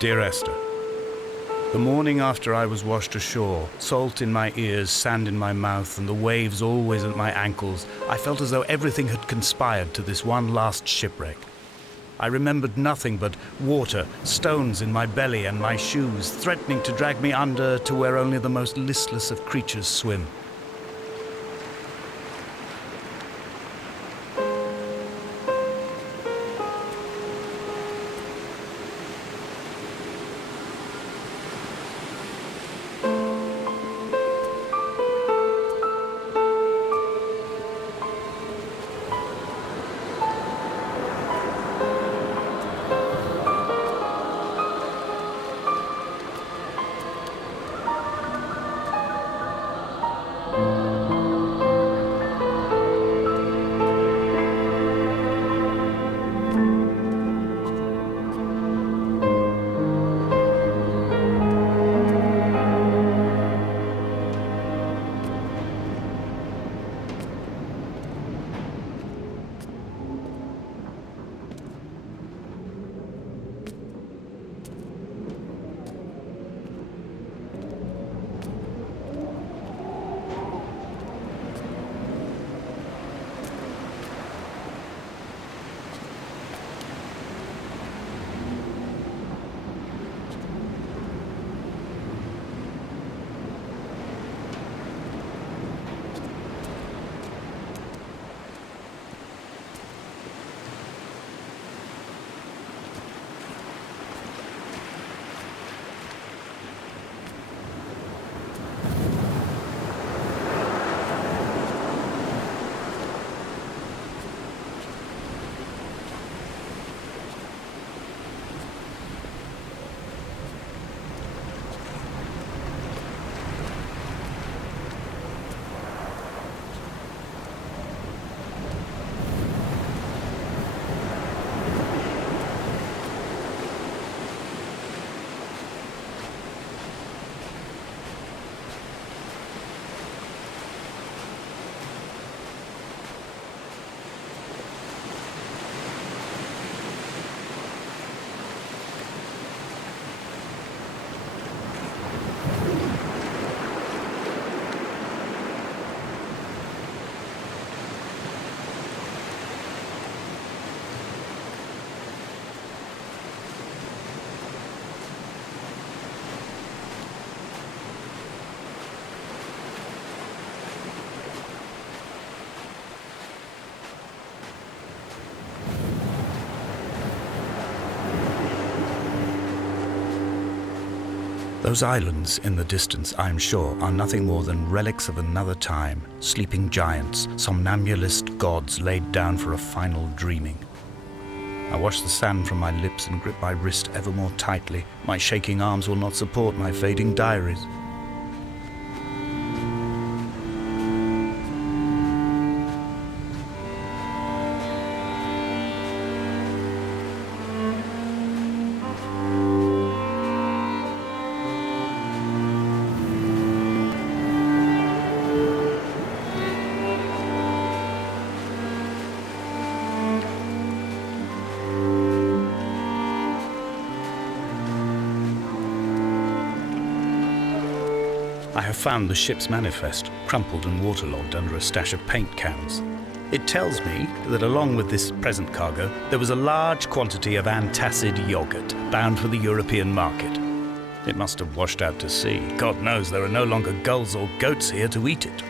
Dear Esther, the morning after I was washed ashore, salt in my ears, sand in my mouth, and the waves always at my ankles, I felt as though everything had conspired to this one last shipwreck. I remembered nothing but water, stones in my belly and my shoes, threatening to drag me under to where only the most listless of creatures swim. Those islands in the distance, I am sure, are nothing more than relics of another time, sleeping giants, somnambulist gods laid down for a final dreaming. I wash the sand from my lips and grip my wrist ever more tightly. My shaking arms will not support my fading diaries. I have found the ship's manifest, crumpled and waterlogged under a stash of paint cans. It tells me that along with this present cargo, there was a large quantity of antacid yogurt bound for the European market. It must have washed out to sea. God knows there are no longer gulls or goats here to eat it.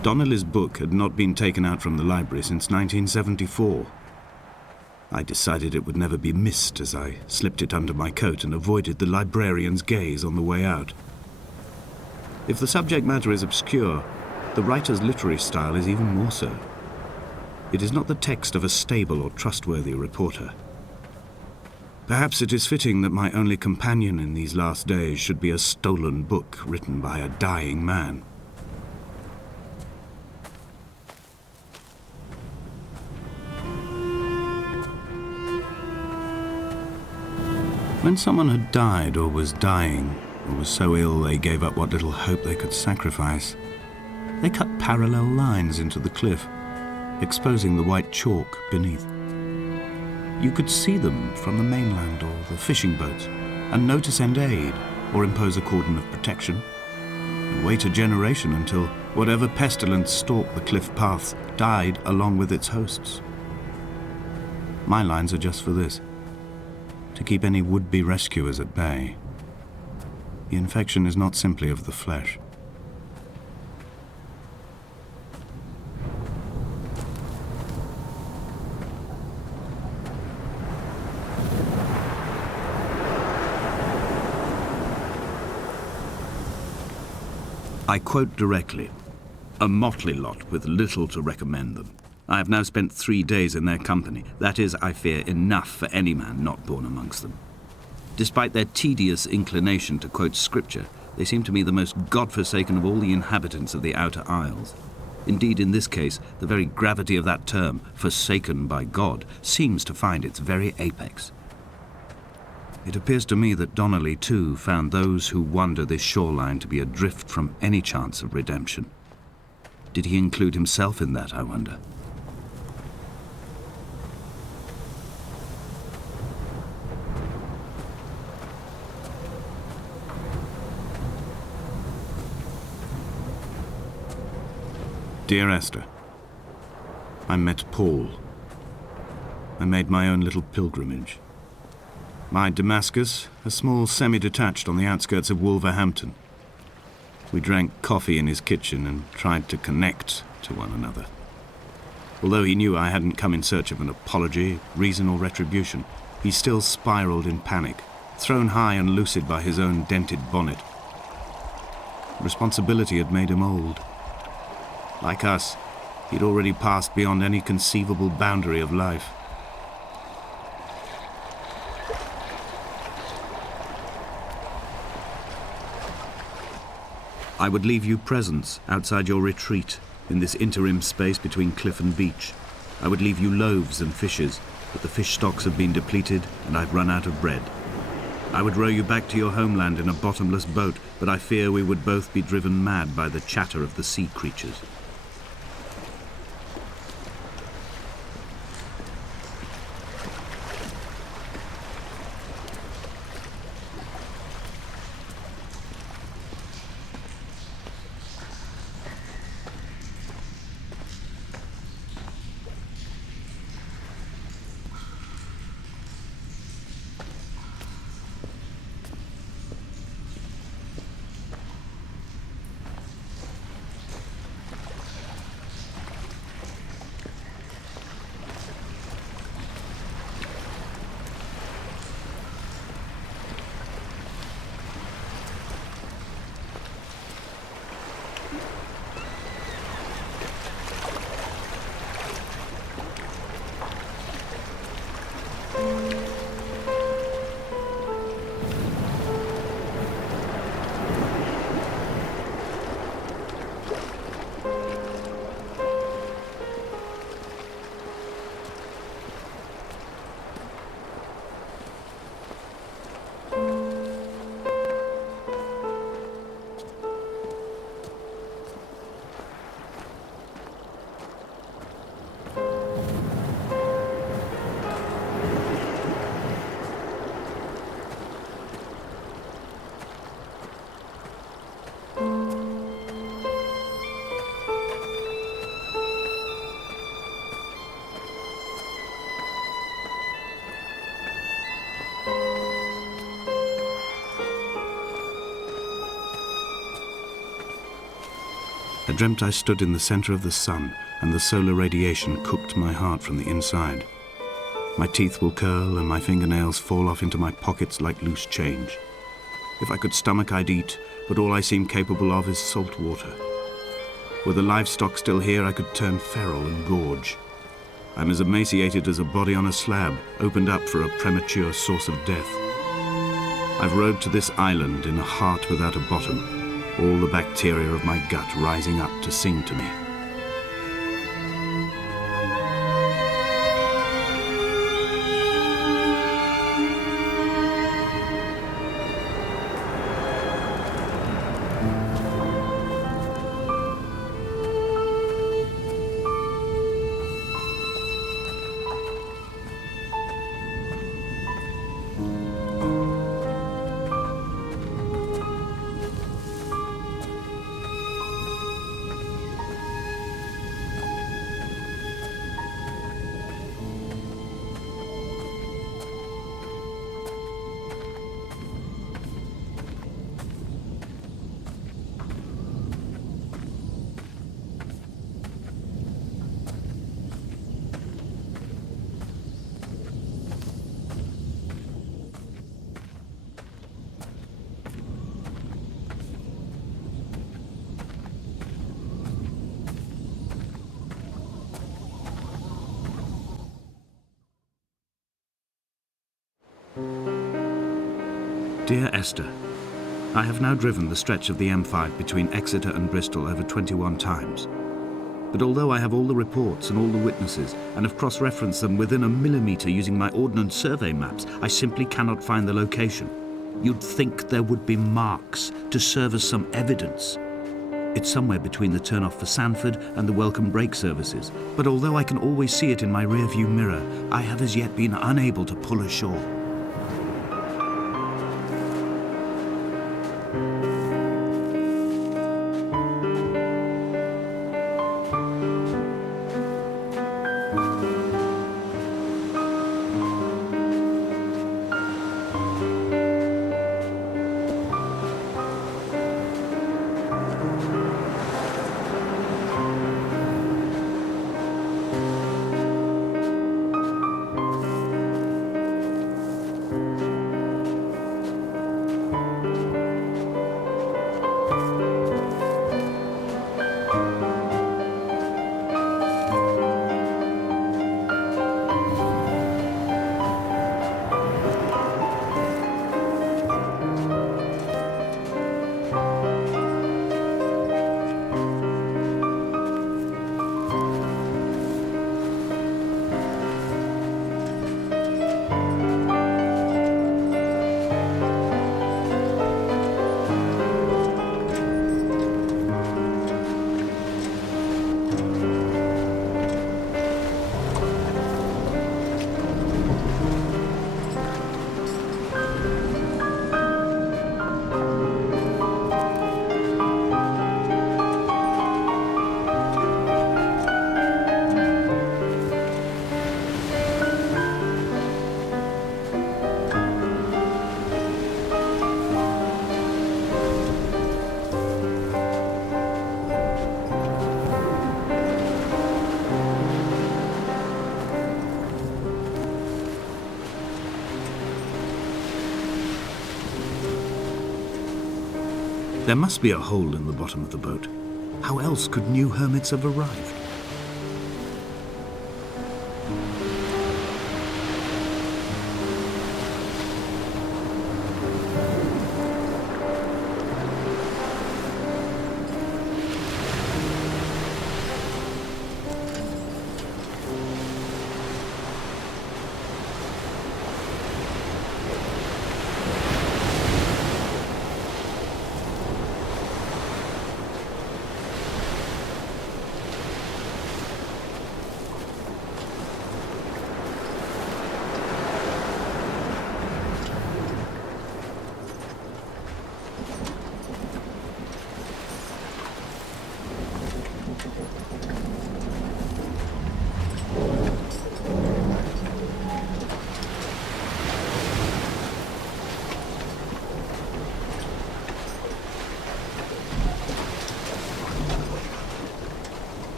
Donnelly's book had not been taken out from the library since 1974. I decided it would never be missed as I slipped it under my coat and avoided the librarian's gaze on the way out. If the subject matter is obscure, the writer's literary style is even more so. It is not the text of a stable or trustworthy reporter. Perhaps it is fitting that my only companion in these last days should be a stolen book written by a dying man. When someone had died or was dying, or was so ill they gave up what little hope they could sacrifice, they cut parallel lines into the cliff, exposing the white chalk beneath. You could see them from the mainland or the fishing boats, and know to send aid or impose a cordon of protection, and wait a generation until whatever pestilence stalked the cliff paths died along with its hosts. My lines are just for this: to keep any would-be rescuers at bay. The infection is not simply of the flesh. I quote directly: "A motley lot with little to recommend them. I have now spent 3 days in their company. That is, I fear, enough for any man not born amongst them. Despite their tedious inclination to quote scripture, they seem to me the most God-forsaken of all the inhabitants of the Outer Isles. Indeed, in this case, the very gravity of that term, forsaken by God, seems to find its very apex. It appears to me that Donnelly, too, found those who wander this shoreline to be adrift from any chance of redemption. Did he include himself in that, I wonder?" Dear Esther, I met Paul. I made my own little pilgrimage. My Damascus, a small semi-detached on the outskirts of Wolverhampton. We drank coffee in his kitchen and tried to connect to one another. Although he knew I hadn't come in search of an apology, reason or retribution, he still spiraled in panic, thrown high and lucid by his own dented bonnet. Responsibility had made him old. Like us, he'd already passed beyond any conceivable boundary of life. I would leave you presents outside your retreat in this interim space between cliff and beach. I would leave you loaves and fishes, but the fish stocks have been depleted and I've run out of bread. I would row you back to your homeland in a bottomless boat, but I fear we would both be driven mad by the chatter of the sea creatures. I dreamt I stood in the center of the sun, and the solar radiation cooked my heart from the inside. My teeth will curl and my fingernails fall off into my pockets like loose change. If I could stomach, I'd eat, but all I seem capable of is salt water. Were the livestock still here, I could turn feral and gorge. I'm as emaciated as a body on a slab, opened up for a premature source of death. I've rowed to this island in a heart without a bottom, all the bacteria of my gut rising up to sing to me. Dear Esther, I have now driven the stretch of the M5 between Exeter and Bristol over 21 times. But although I have all the reports and all the witnesses and have cross-referenced them within a millimetre using my Ordnance Survey maps, I simply cannot find the location. You'd think there would be marks to serve as some evidence. It's somewhere between the turn-off for Sanford and the welcome brake services, but although I can always see it in my rear-view mirror, I have as yet been unable to pull ashore. There must be a hole in the bottom of the boat. How else could new hermits have arrived?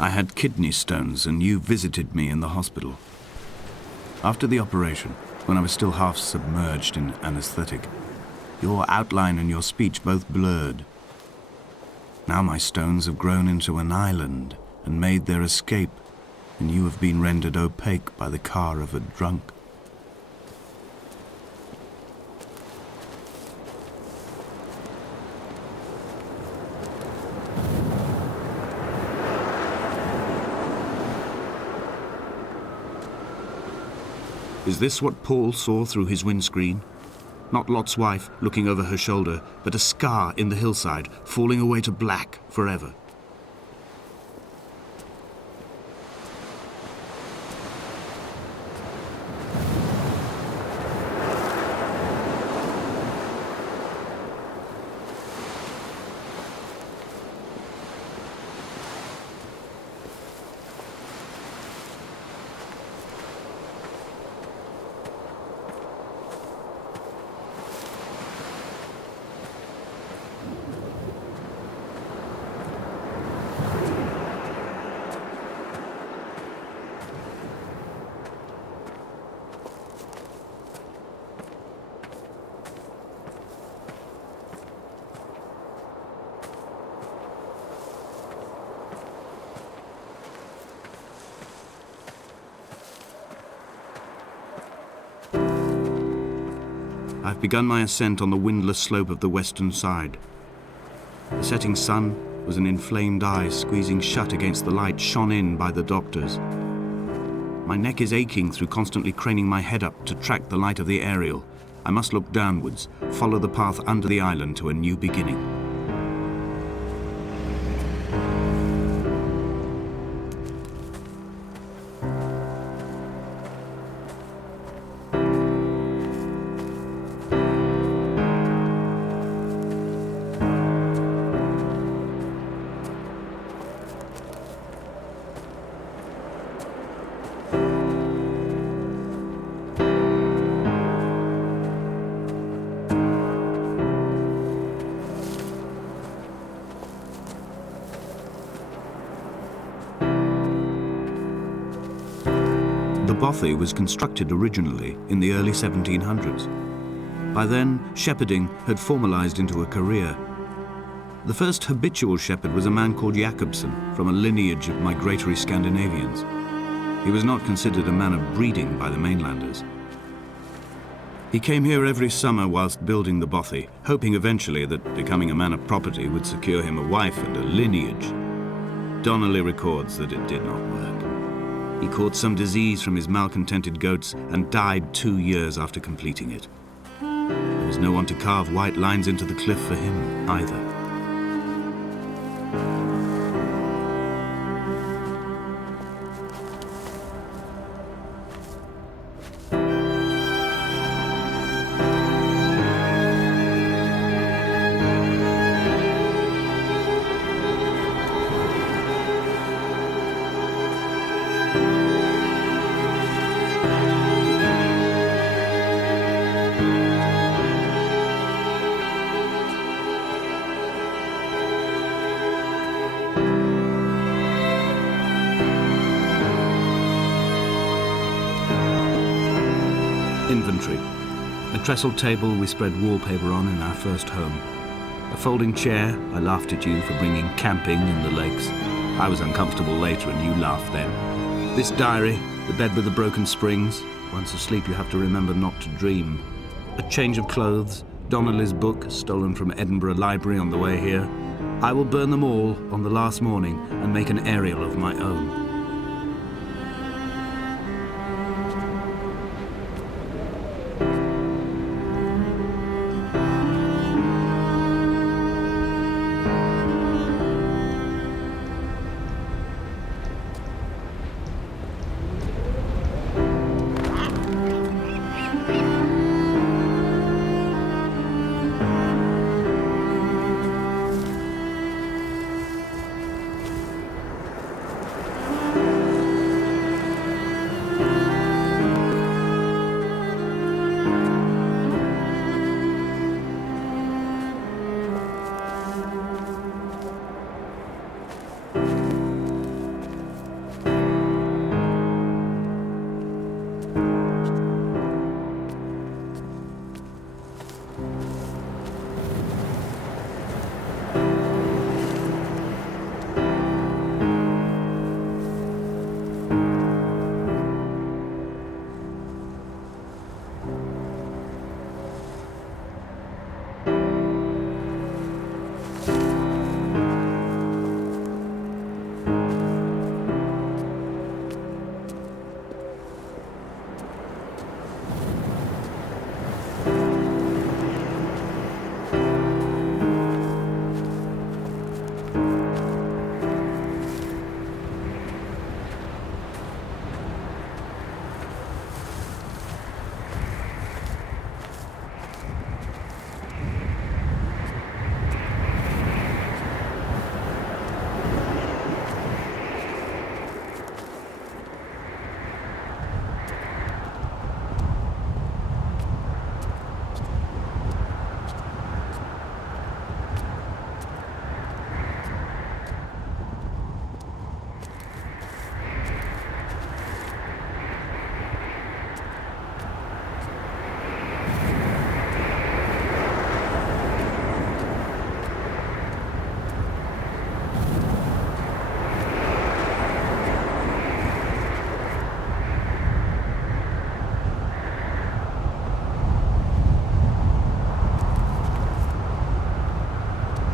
I had kidney stones and you visited me in the hospital. After the operation, when I was still half submerged in anesthetic, your outline and your speech both blurred. Now my stones have grown into an island and made their escape, and you have been rendered opaque by the car of a drunk. Is this what Paul saw through his windscreen? Not Lot's wife looking over her shoulder, but a scar in the hillside, falling away to black forever. I've begun my ascent on the windless slope of the western side. The setting sun was an inflamed eye squeezing shut against the light shone in by the doctors. My neck is aching through constantly craning my head up to track the light of the aerial. I must look downwards, follow the path under the island to a new beginning. The bothy was constructed originally in the early 1700s. By then, shepherding had formalized into a career. The first habitual shepherd was a man called Jakobsen, from a lineage of migratory Scandinavians. He was not considered a man of breeding by the mainlanders. He came here every summer whilst building the bothy, hoping eventually that becoming a man of property would secure him a wife and a lineage. Donnelly records that it did not work. He caught some disease from his malcontented goats and died 2 years after completing it. There was no one to carve white lines into the cliff for him either. Inventory. A trestle table we spread wallpaper on in our first home. A folding chair. I laughed at you for bringing camping in the lakes. I was uncomfortable later and you laughed then. This diary, the bed with the broken springs. Once asleep you have to remember not to dream. A change of clothes. Donnelly's book, stolen from Edinburgh Library on the way here. I will burn them all on the last morning and make an aerial of my own.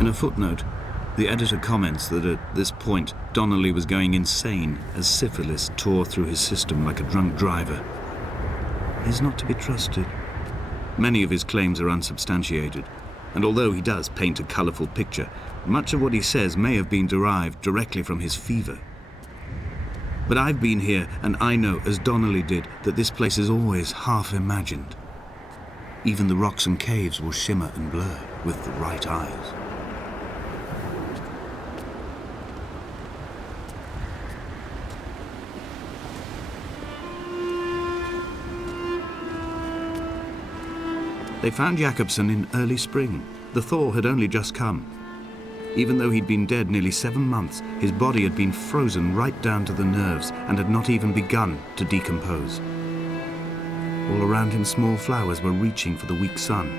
In a footnote, the editor comments that at this point, Donnelly was going insane as syphilis tore through his system like a drunk driver. He's not to be trusted. Many of his claims are unsubstantiated, and although he does paint a colourful picture, much of what he says may have been derived directly from his fever. But I've been here, and I know, as Donnelly did, that this place is always half imagined. Even the rocks and caves will shimmer and blur with the right eyes. They found Jakobsen in early spring. The thaw had only just come. Even though he'd been dead nearly 7 months, his body had been frozen right down to the nerves and had not even begun to decompose. All around him, small flowers were reaching for the weak sun.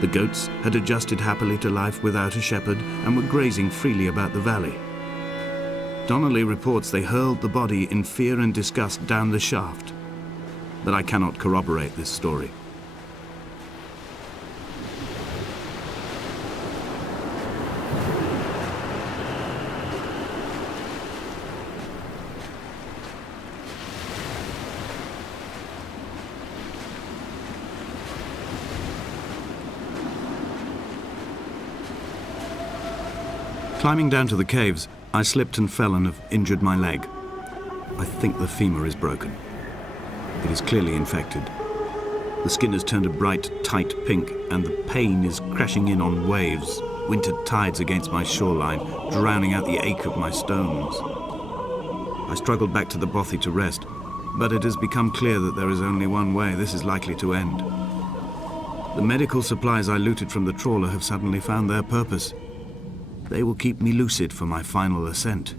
The goats had adjusted happily to life without a shepherd and were grazing freely about the valley. Donnelly reports they hurled the body in fear and disgust down the shaft, but I cannot corroborate this story. Climbing down to the caves, I slipped and fell and have injured my leg. I think the femur is broken. It is clearly infected. The skin has turned a bright, tight pink, and the pain is crashing in on waves, winter tides against my shoreline, drowning out the ache of my stones. I struggled back to the bothy to rest, but it has become clear that there is only one way this is likely to end. The medical supplies I looted from the trawler have suddenly found their purpose. They will keep me lucid for my final ascent.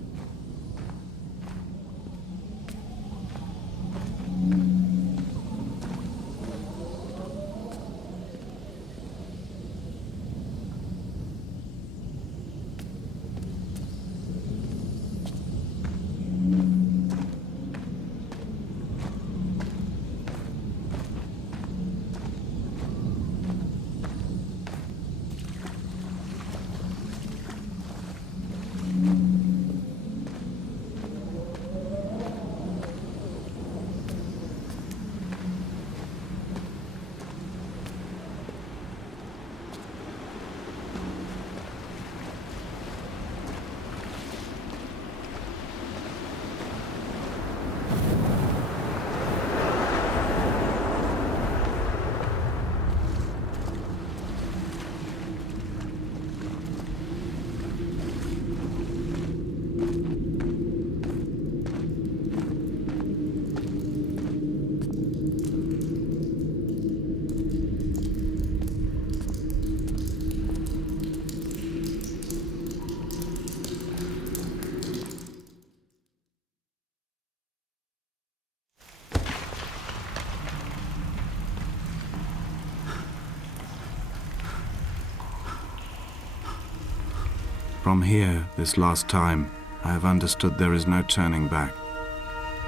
From here, this last time, I have understood there is no turning back.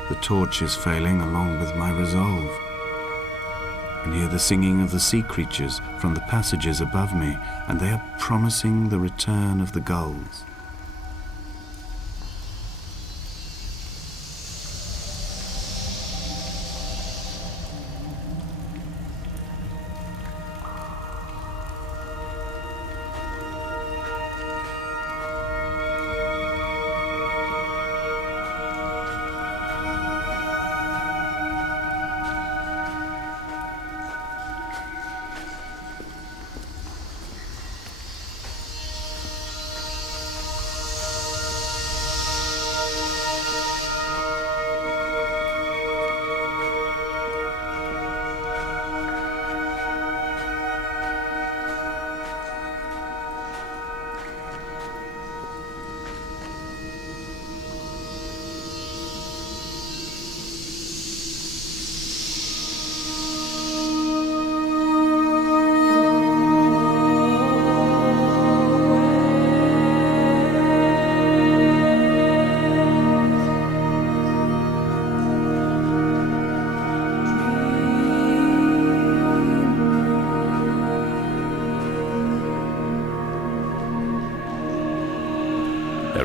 The torch is failing along with my resolve. And hear the singing of the sea creatures from the passages above me, and they are promising the return of the gulls.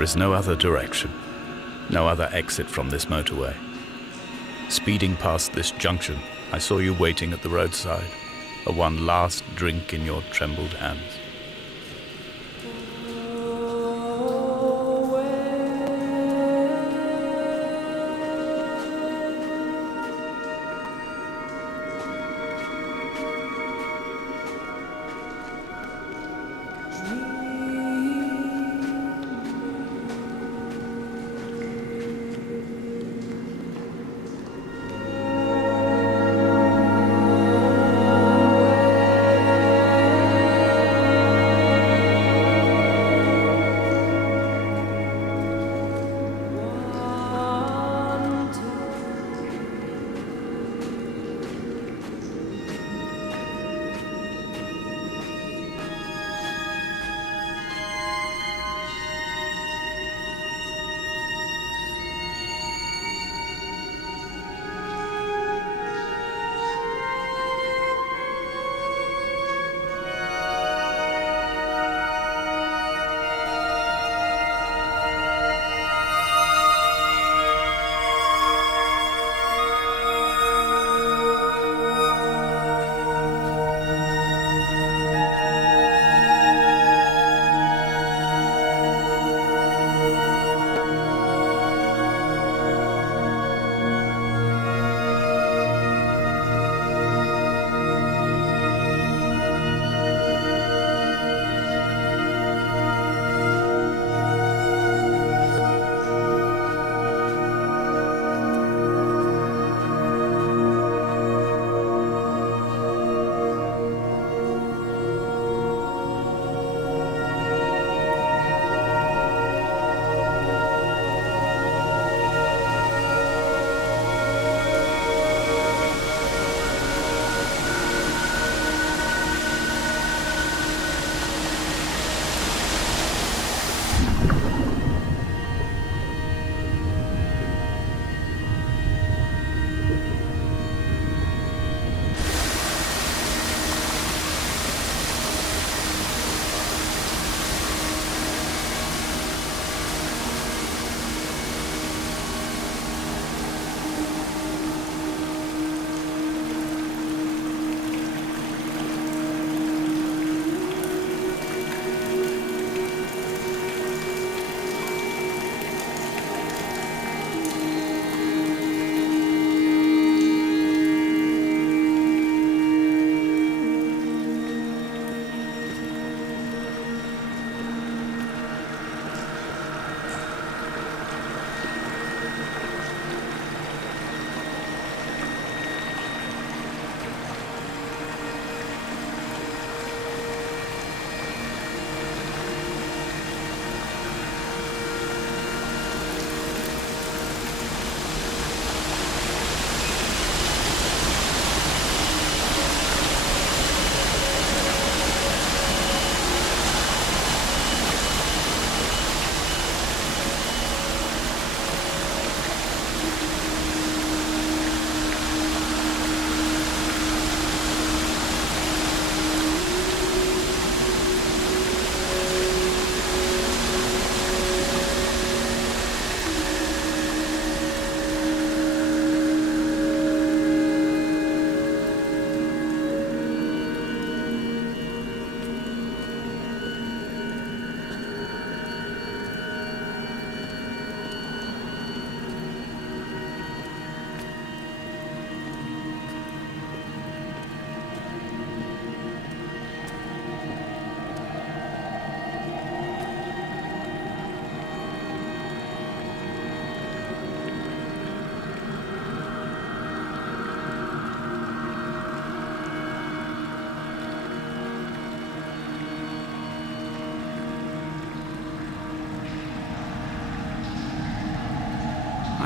is no other direction, no other exit from this motorway. Speeding past this junction, I saw you waiting at the roadside, a one last drink in your trembled hands.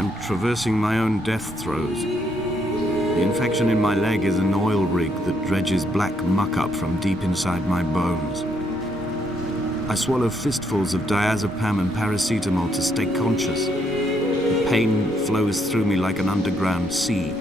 I'm traversing my own death throes. The infection in my leg is an oil rig that dredges black muck up from deep inside my bones. I swallow fistfuls of diazepam and paracetamol to stay conscious. The pain flows through me like an underground sea.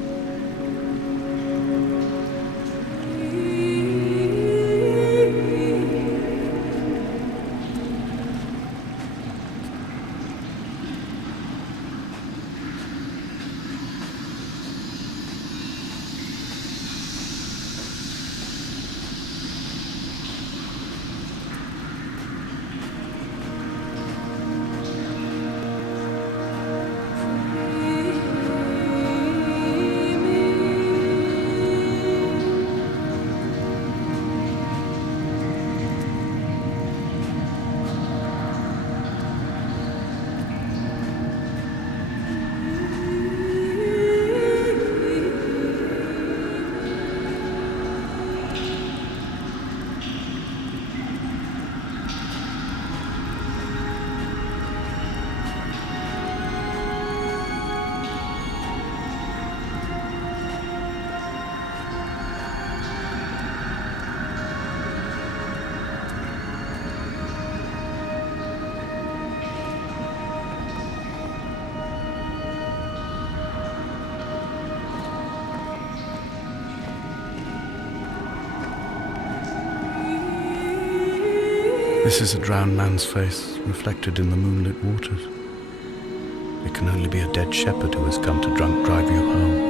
This is a drowned man's face, reflected in the moonlit waters. It can only be a dead shepherd who has come to drunk drive you home.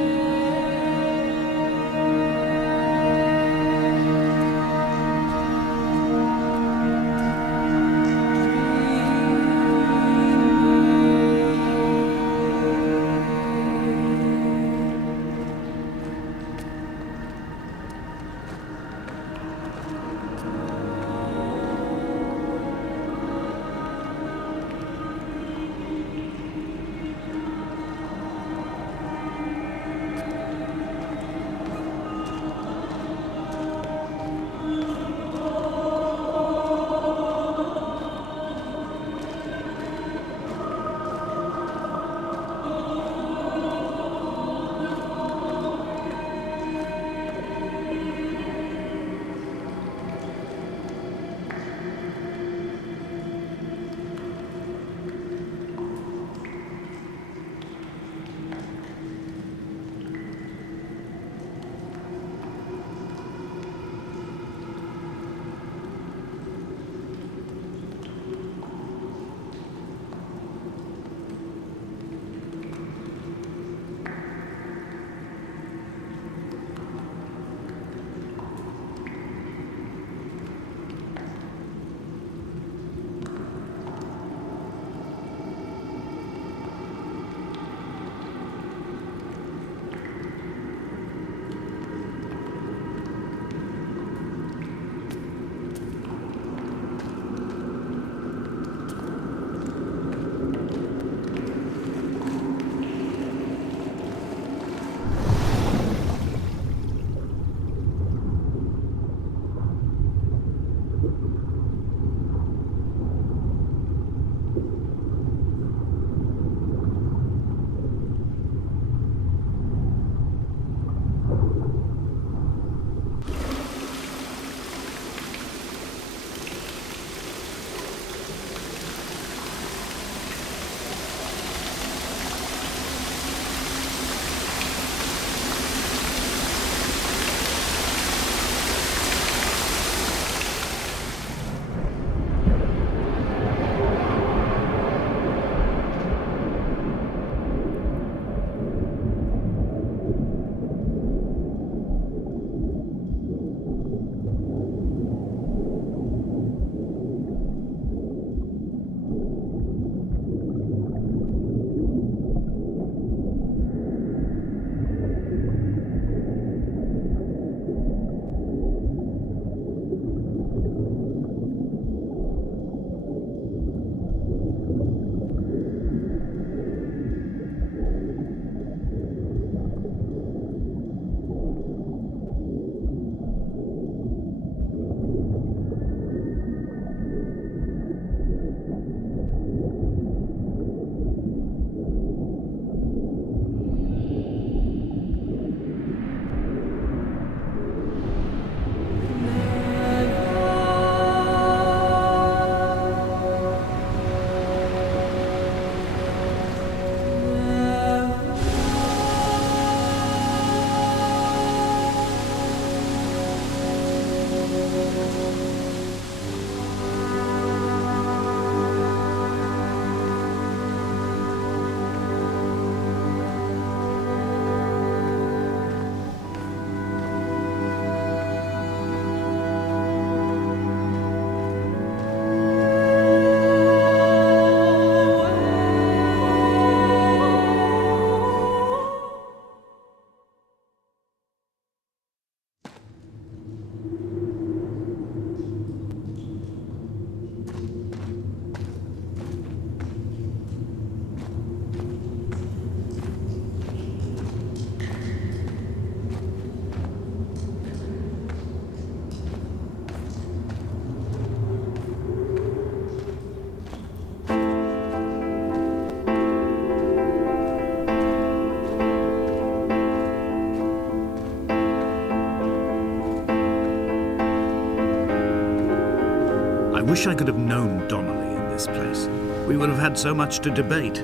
wish I could have known Donnelly in this place. We would have had so much to debate.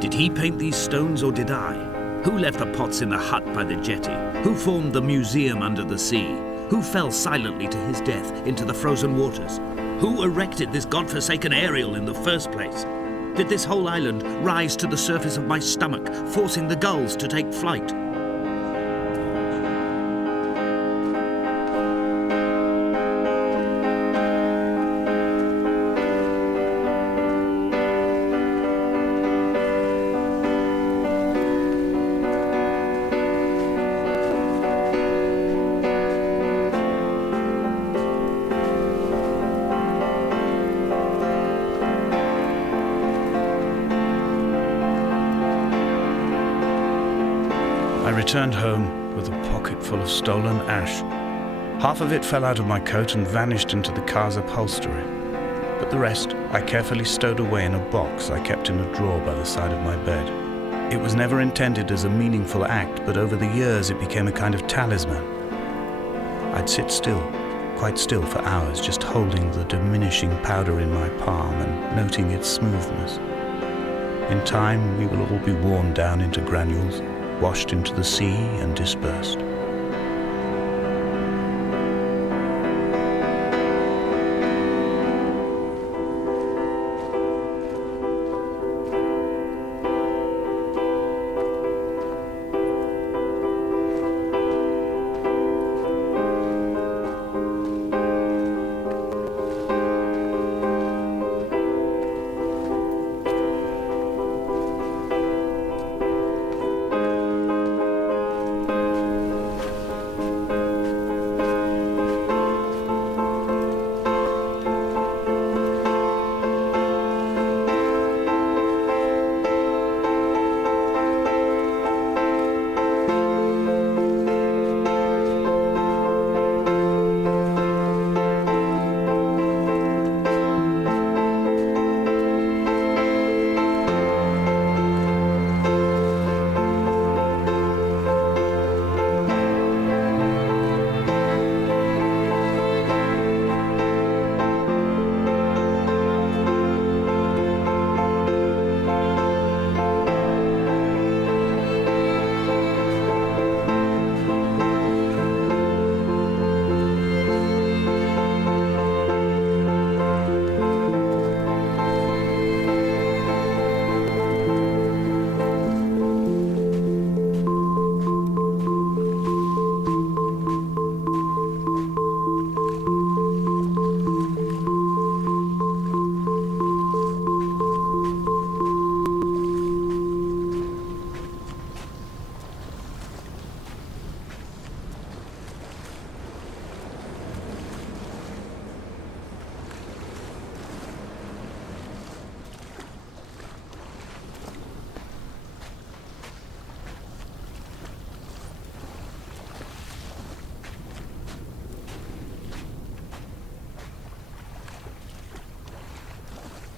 Did he paint these stones or did I? Who left the pots in the hut by the jetty? Who formed the museum under the sea? Who fell silently to his death into the frozen waters? Who erected this godforsaken aerial in the first place? Did this whole island rise to the surface of my stomach, forcing the gulls to take flight? I returned home with a pocket full of stolen ash. Half of it fell out of my coat and vanished into the car's upholstery, but the rest I carefully stowed away in a box I kept in a drawer by the side of my bed. It was never intended as a meaningful act, but over the years it became a kind of talisman. I'd sit still, quite still for hours, just holding the diminishing powder in my palm and noting its smoothness. In time, we will all be worn down into granules, washed into the sea and dispersed.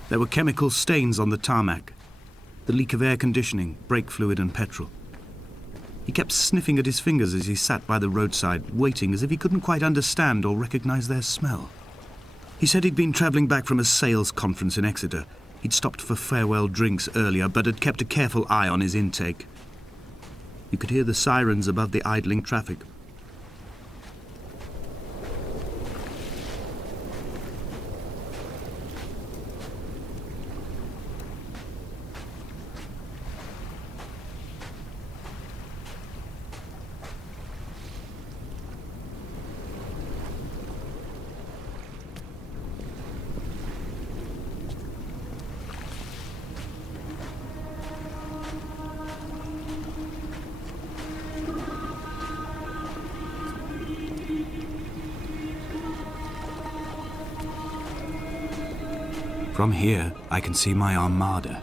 There were chemical stains on the tarmac, the leak of air conditioning, brake fluid and petrol. He kept sniffing at his fingers as he sat by the roadside, waiting as if he couldn't quite understand or recognize their smell. He said he'd been travelling back from a sales conference in Exeter. He'd stopped for farewell drinks earlier, but had kept a careful eye on his intake. You could hear the sirens above the idling traffic. From here, I can see my armada.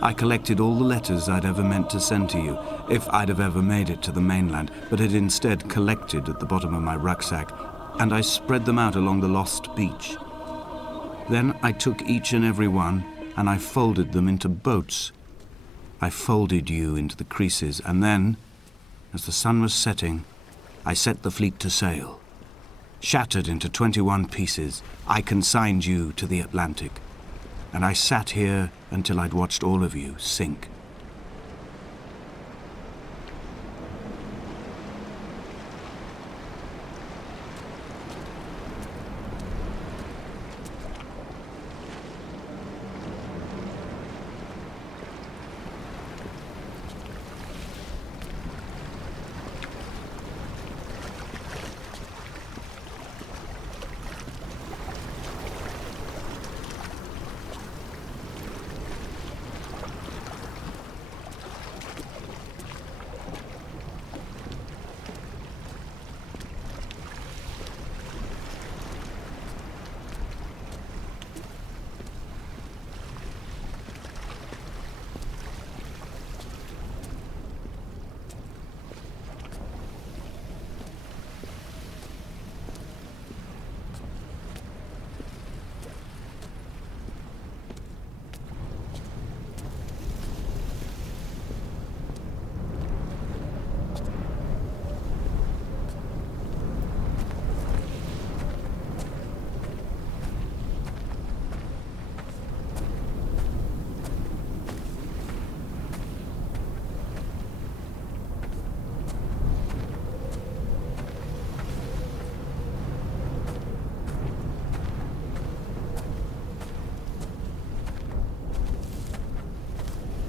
I collected all the letters I'd ever meant to send to you, if I'd have ever made it to the mainland, but had instead collected at the bottom of my rucksack, and I spread them out along the lost beach. Then I took each and every one, and I folded them into boats. I folded you into the creases, and then, as the sun was setting, I set the fleet to sail. Shattered into 21 pieces, I consigned you to the Atlantic, and I sat here until I'd watched all of you sink.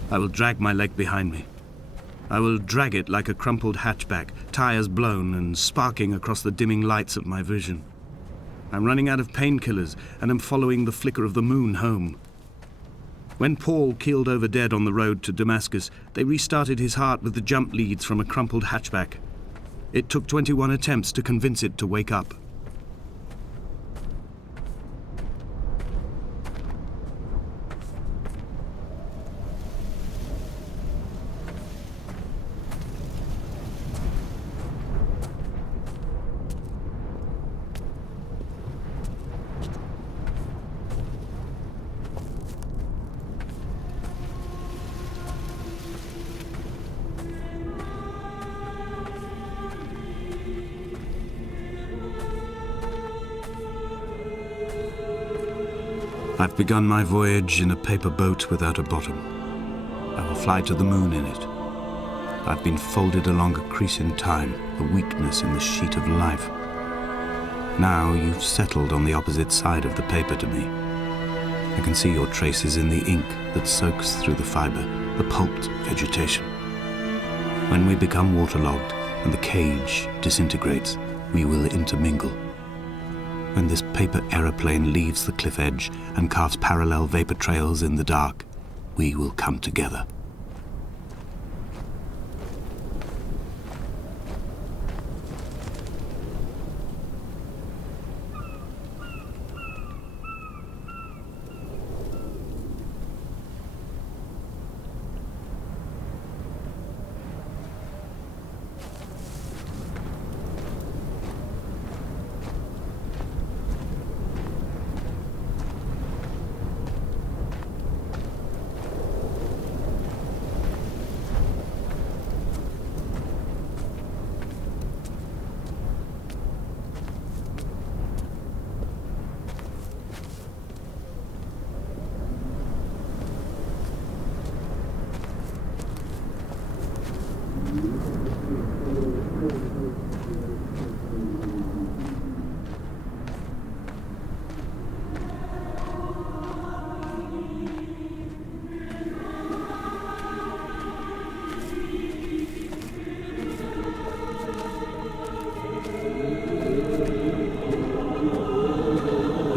I will drag my leg behind me. I will drag it like a crumpled hatchback, tires blown and sparking across the dimming lights of my vision. I'm running out of painkillers and am following the flicker of the moon home. When Paul keeled over dead on the road to Damascus, they restarted his heart with the jump leads from a crumpled hatchback. It took 21 attempts to convince it to wake up. I've begun my voyage in a paper boat without a bottom. I will fly to the moon in it. I've been folded along a crease in time, a weakness in the sheet of life. Now you've settled on the opposite side of the paper to me. I can see your traces in the ink that soaks through the fiber, the pulped vegetation. When we become waterlogged and the cage disintegrates, we will intermingle. When this paper aeroplane leaves the cliff edge and carves parallel vapor trails in the dark, we will come together.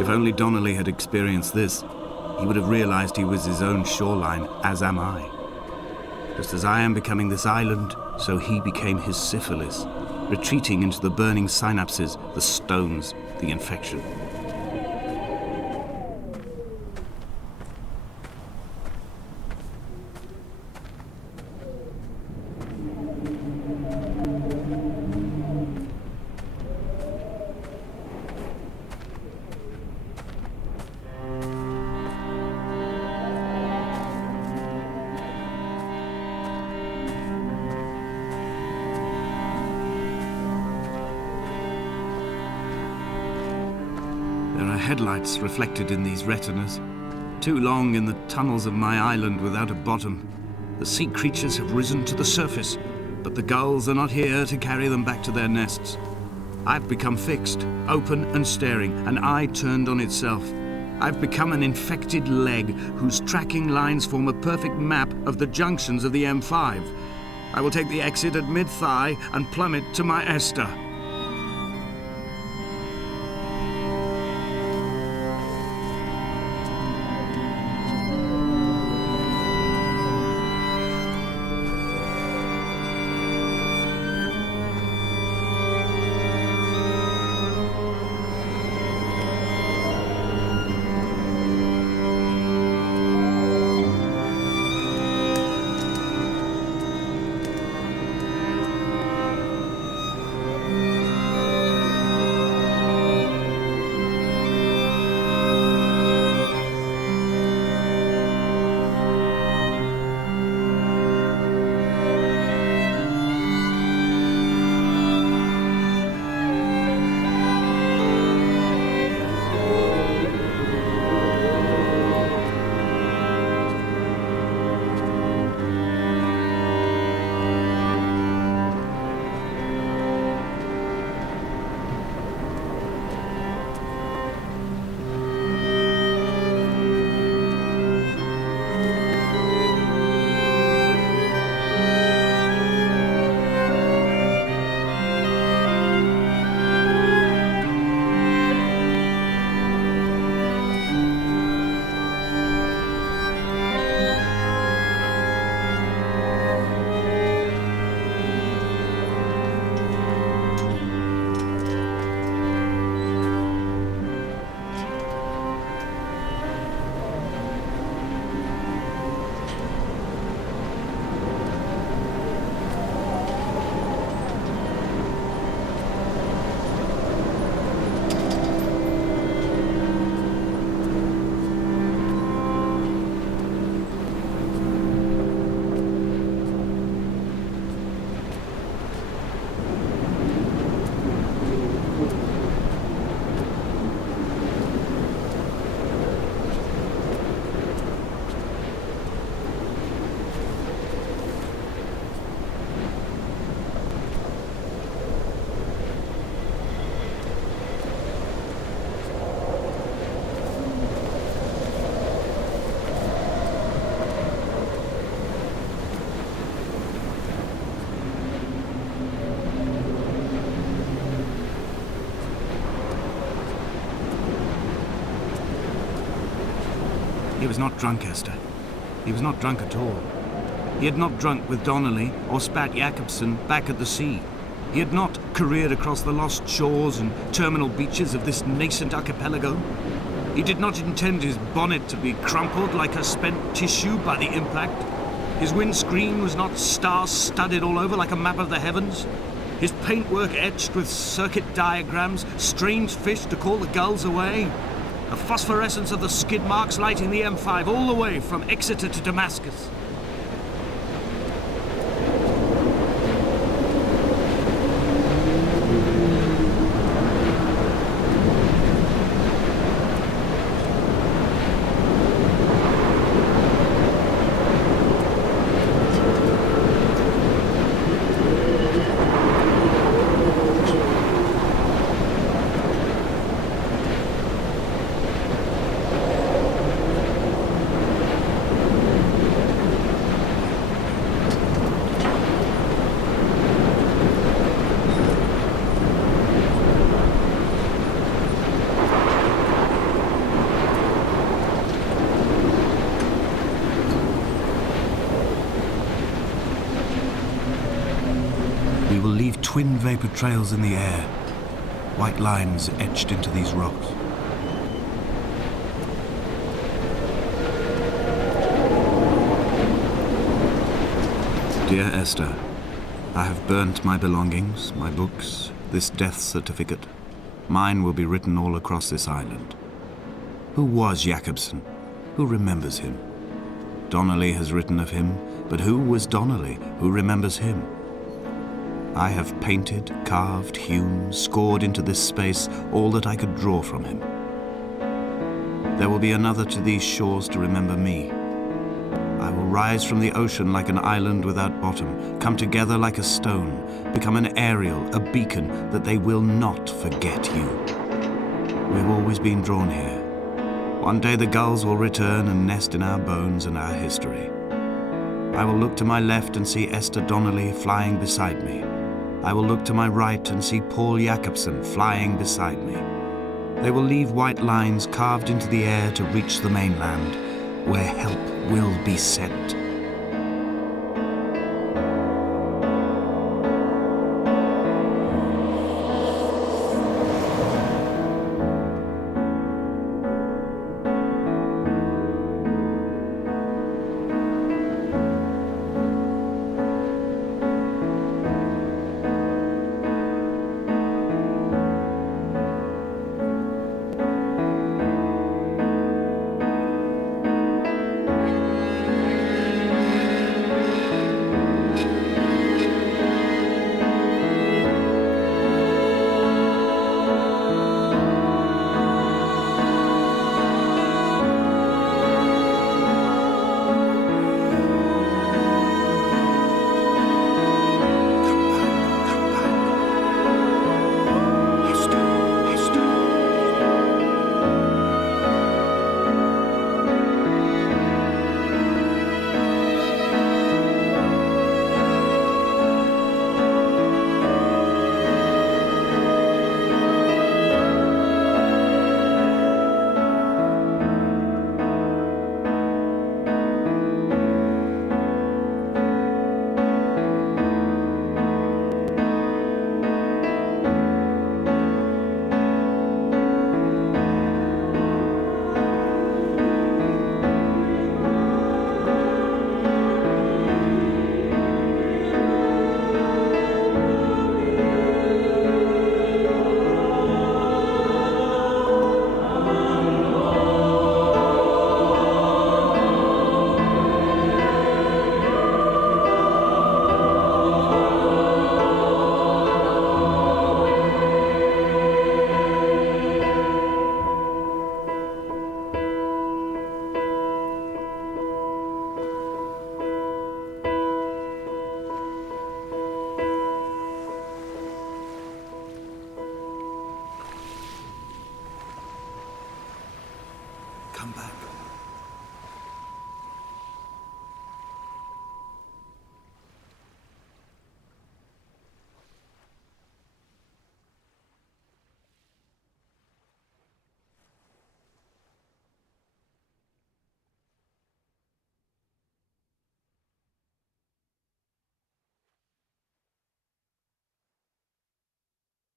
If only Donnelly had experienced this, he would have realized he was his own shoreline, as am I. Just as I am becoming this island, so he became his syphilis, retreating into the burning synapses, the stones, the infection. There are headlights reflected in these retinas. Too long in the tunnels of my island without a bottom. The sea creatures have risen to the surface, but the gulls are not here to carry them back to their nests. I've become fixed, open and staring, an eye turned on itself. I've become an infected leg whose tracking lines form a perfect map of the junctions of the M5. I will take the exit at mid-thigh and plummet to my Esther. was not drunk, Esther. He was not drunk at all. He had not drunk with Donnelly or spat Jacobson back at the sea. He had not careered across the lost shores and terminal beaches of this nascent archipelago. He did not intend his bonnet to be crumpled like a spent tissue by the impact. His windscreen was not star-studded all over like a map of the heavens. His paintwork etched with circuit diagrams, strange fish to call the gulls away. The phosphorescence of the skid marks lighting the M5 all the way from Exeter to Damascus. We will leave twin vapor trails in the air, white lines etched into these rocks. Dear Esther, I have burnt my belongings, my books, this death certificate. Mine will be written all across this island. Who was Jacobson? Who remembers him? Donnelly has written of him, but who was Donnelly? Who remembers him? I have painted, carved, hewn, scored into this space all that I could draw from him. There will be another to these shores to remember me. I will rise from the ocean like an island without bottom, come together like a stone, become an aerial, a beacon that they will not forget you. We've always been drawn here. One day the gulls will return and nest in our bones and our history. I will look to my left and see Esther Donnelly flying beside me. I will look to my right and see Paul Jacobson flying beside me. They will leave white lines carved into the air to reach the mainland, where help will be sent. Come back.